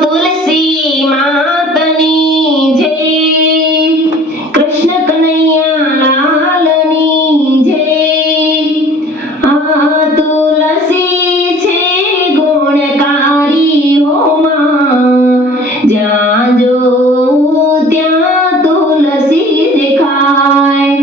તુલસી માતની જય, કૃષ્ણ કનૈયા લાલની જય। આ તુલસી છે ગુણકારી હો માં, જ્યાં જોઉં ત્યાં તુલસી દેખાય।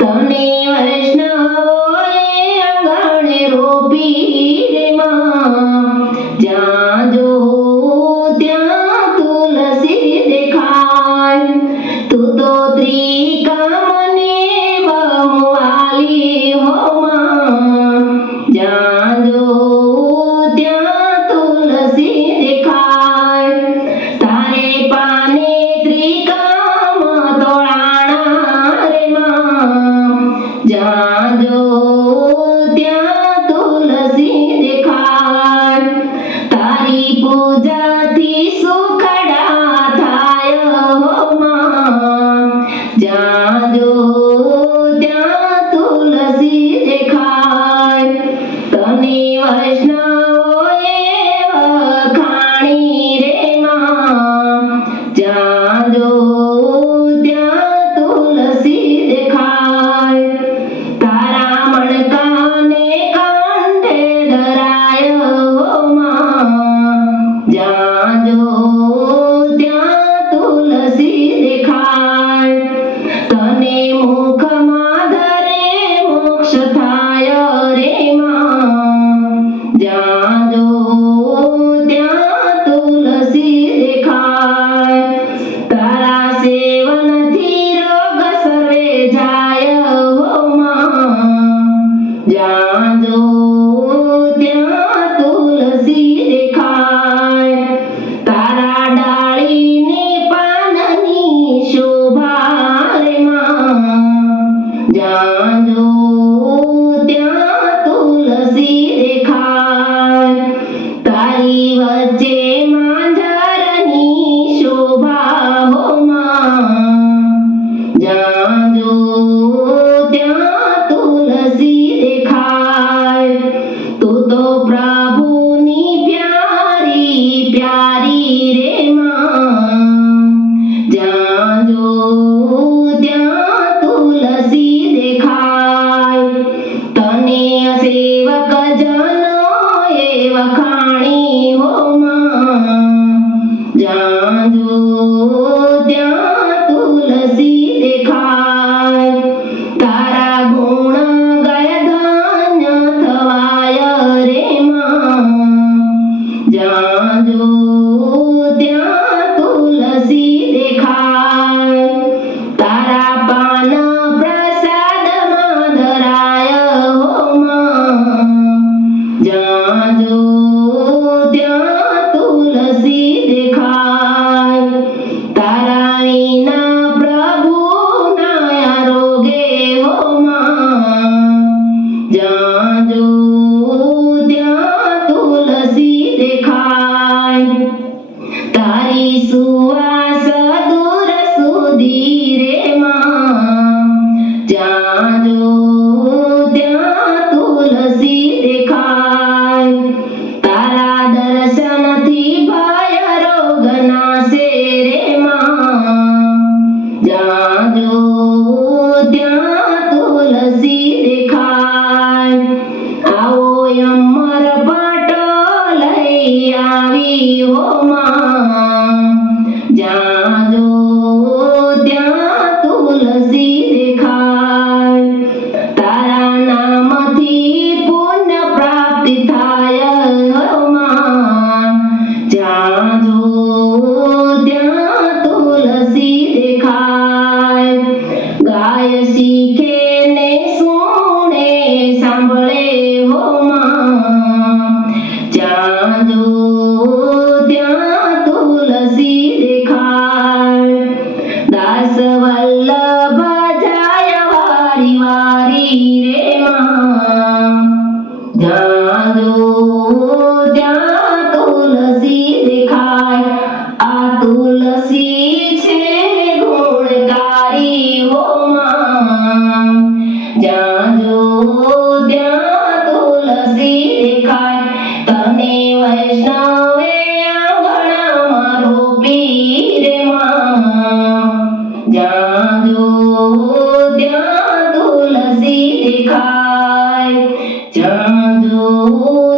તને વૈષ્ણવોએ આંગણે રોપી રે માં, જ્યાં જોઉં ત્યાં તુલસી દેખાય। તું તો ત્રિકામને બહુ વાલી હો માં, જ્યાં જોઉં ત્યાં તુલસી દેખાય। તારે પાને ત્રિકામ તોળાણા રે માં, જ્યાં જોઉં ત્યાં તુલસી દેખાય। તારી પૂજાથી સુખડા થાય હો માં, જ્યાં જોઉં ત્યાં તુલસી દેખાય। તને વૈષ્ણવોએ વખાણી રે માં, જ્યાં જોઉં ત્યાં તુલસી દેખાય। તારા મણકાને કાંઠે ધરાય હો માં, જ્યાં જોઉં ત્યાં તુલસી દેખાય। તને મુખમાં ધરે મોક્ષ થાય રે માં, જ્યાં જોઉં ત્યાં તુલસી દેખાય। તારા સેવનથી રોગ સર્વે જાય હો માં, જ્યાં જોઉં ત્યાં તુલસી દેખાય। તારા ડાળીને પાનની શોભા રે માં, જ્યાં જોઉં ત્યાં તુલસી દેખાય। તારી વચ્ચે માંજરની શોભા હો માં, જ્યાં જોઉં ત્યાં તુલસી દેખાય। તું તો પ્રભુની પ્યારી પ્યારી રે માં, જ્યાં જોઉં ત્યાં તુલસી દેખાય। તને સેવક જનોએ વખાણી હો માં, જ્યાં જોઉં ત્યાં તુલસી દેખાય। તારા ગુણ ગાય ધન્ય થવાય રે માં, જ્યાં જોઉં ત્યાં તુલસી દેખાય। તારા પાન પ્રસાદમાં ધરાય હો માં, જ્યાં જોઉં ત્યાં તુલસી દેખાય। તારા વિના પ્રભુ ના આરોગે હો માં, જ્યાં જોઉં ત્યાં તુલસી દેખાય। તારી સુવાસ દૂર સુધી રે માં, જ્યાં જોઉં ત્યાં તુલસી દેખાય। તારા દર્શનથી ભય રોગ નાશે રે માં, જ્યાં જોઉં ત્યાં તુલસી દેખાય। આવો અમર પાટો લઈ આવી હો માં, જ્યાં જોઉં ત્યાં તુલસી દેખાય। તારા નામથી પુણ્ય પ્રાપ્તિ થાય હો માં, જ્યાં જોઉં ત્યાં તુલસી દેખાય। ગાય શીખે ને સુણે સાંભળે હો માં, જ્યાં જોઉં ત્યાં તુલસી દેખાય। દાસ વલ્લભ જાય વારી વારી રે માં, જ્યાં જોઉં ત્યાં તુલસી દેખાય। દેખાય જ્યાં જો